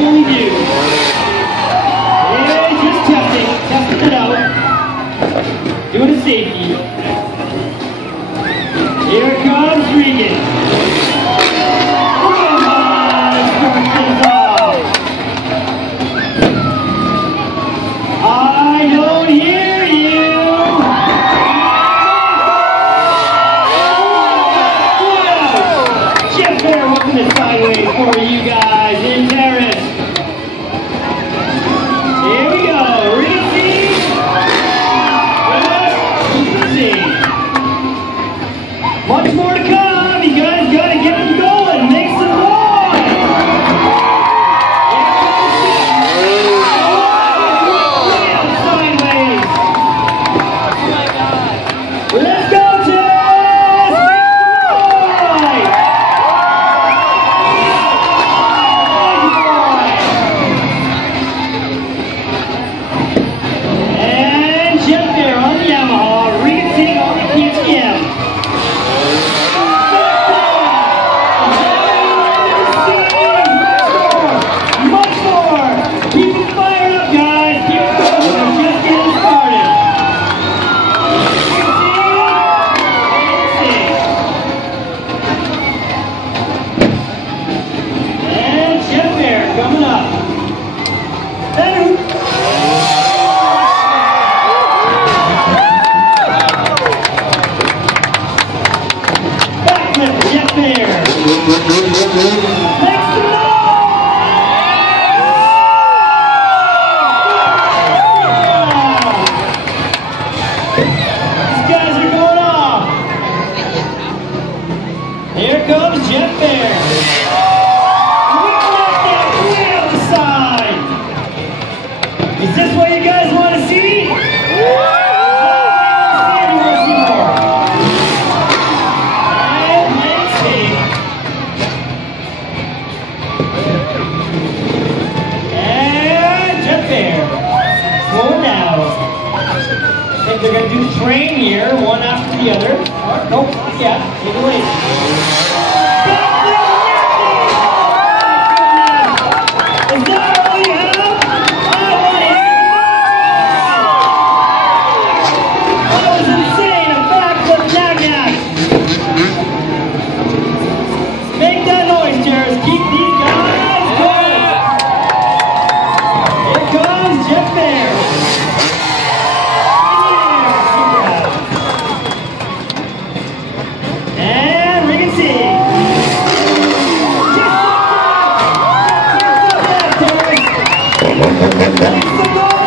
fully new. Yeah, just testing it out. Doing a safety. Here comes Regan. I don't hear you. Jeff Bear, welcome to Sideways for you guys in Terrace. Here we go. Much more to come. You guys got to get them going. Make some noise. Sideways. Let's go, Terrace. Make some noise. And Jeff there on the Yamaha. Regan sitting on the PTM. Coming up. Backflip, Jeff Bear. Make some These guys are going off. Here comes Jeff Bear. Is this what you guys want to see? And let's see. And Jeff Bear. Slowing down. I think they're going to do the train here, one after the other. Oh, nope, not yet. Take it later. Is that all you have? Make that noise, Terrace. Keep these guys going. Here comes Jeff Bear. And Regan C. Just like that, Terrace. Make some noise.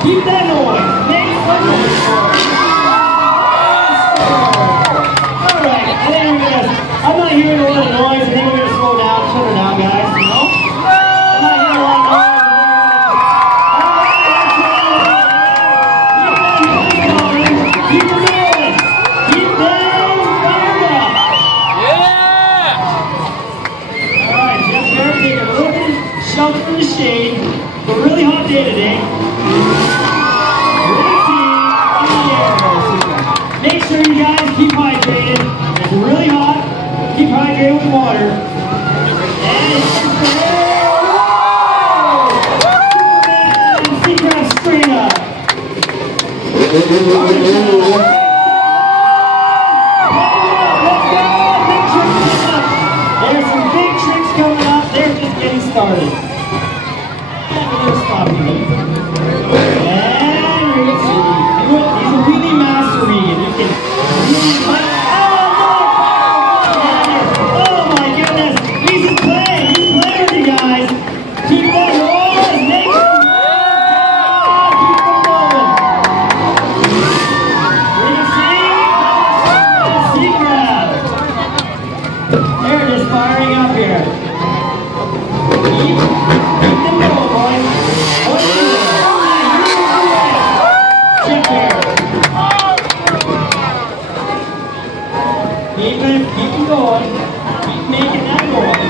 Keep that noise. Make some noise. Alright, I think I'm not hearing a lot of noise. I think we're going to slow down, shut her down, guys. You know? I'm not hearing a lot of noise. Keep the noise. Keep them fired up. Yeah! Alright, Jeff Bear, take a little bit of shelter in the shade. It's a really hot day today. Make sure you guys keep hydrated. It's really hot. Keep hydrated with water. And Superman, Seacraft straight up. Let's go. Big tricks coming up. There's some big tricks coming up. They're just getting started. stop you. And Regan, see. He's a really master Regan. You can really play. Oh my goodness. He's just playing. He's playing with you guys. Keep going. Oh, it's making keep them going. Regan, see grab. They're just firing up here. Keep them going, boys. Keep them going. Keep making that going.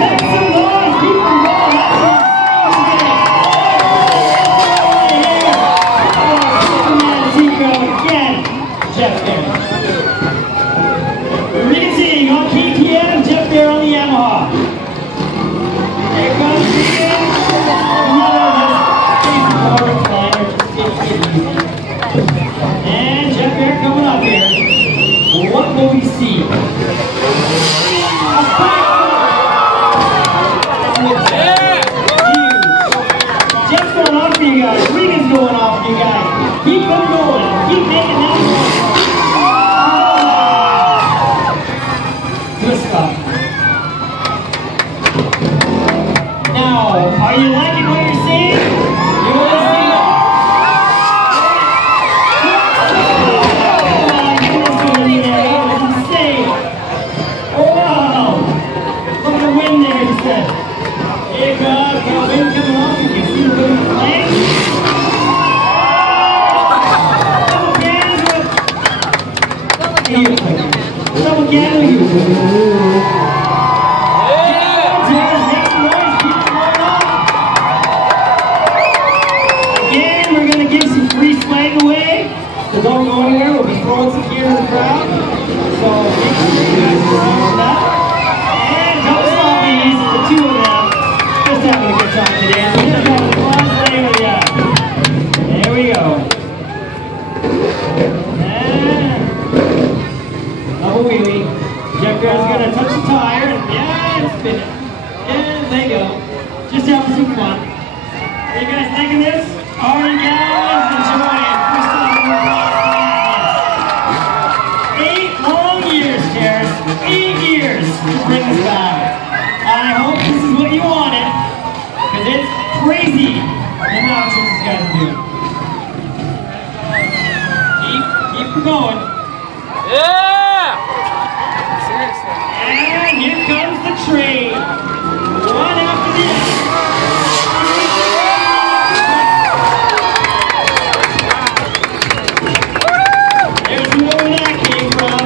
Make some noise. Keep them going. Again, Jeff there. Rizzy on KTM, Jeff there on the Yamaha. There comes Regan. And Jeff there coming up here. What will we see? Jeff's going off for you guys. Regan's going off for you guys. Keep them going. Keep making that going. Good stuff. Now, are you liking what you're seeing? You want to see it? Oh my goodness, that was insane. Wow. Look at the wind there, he said. Here it goes. Got wind coming off. You can see the wind flames. Double gather you. Again, we're going to give some free swag away. So don't go anywhere. We'll be throwing some gear in the crowd. So make sure you guys are on that. And don't stop these, the two of them. Just having a good time today. So just having fun playing with you. There we go. Wheelie. Jeff Garrett's going to touch the tire and spin it. And there you go. Just having some fun. Are you guys liking this? All right, guys, enjoy it. 8 long years, Terrace. 8 years to bring this back. I hope this is what you wanted, because it's crazy the amount of these guys do. Keep going. Yeah! And here comes the train. One after the other. There's more where that came from.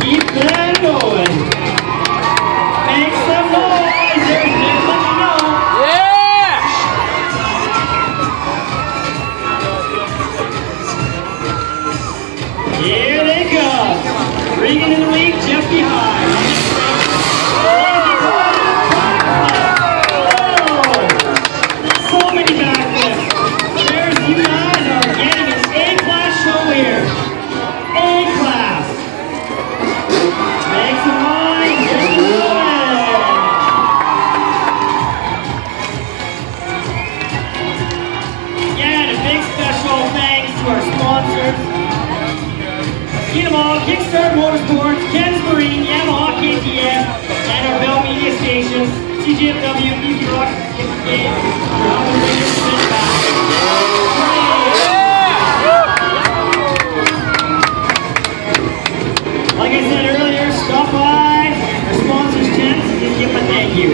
Keep that going. Make some noise. There's Nick, let me know. Yeah! Here they go. Regan in the lead, Jeff behind. So many backflips. There's you guys are getting an A-class show here. A-class. Make some noise. Get some noise. Yeah, and a big special thanks to our sponsors. Skeena Mall, Kickstart Motorsports, Ken's Marine, Yamaha KTM, and our Bell Media stations, CGFW, Easy Rock, Skip the Game, like I said earlier, stop by our sponsors' tents and give them a thank you.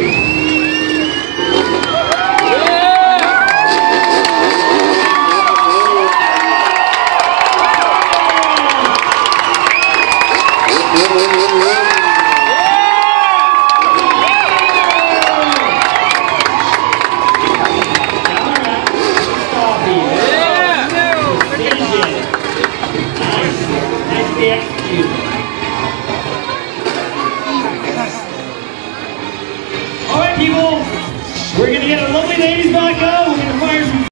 All right, people, we're going to get our lovely ladies back out.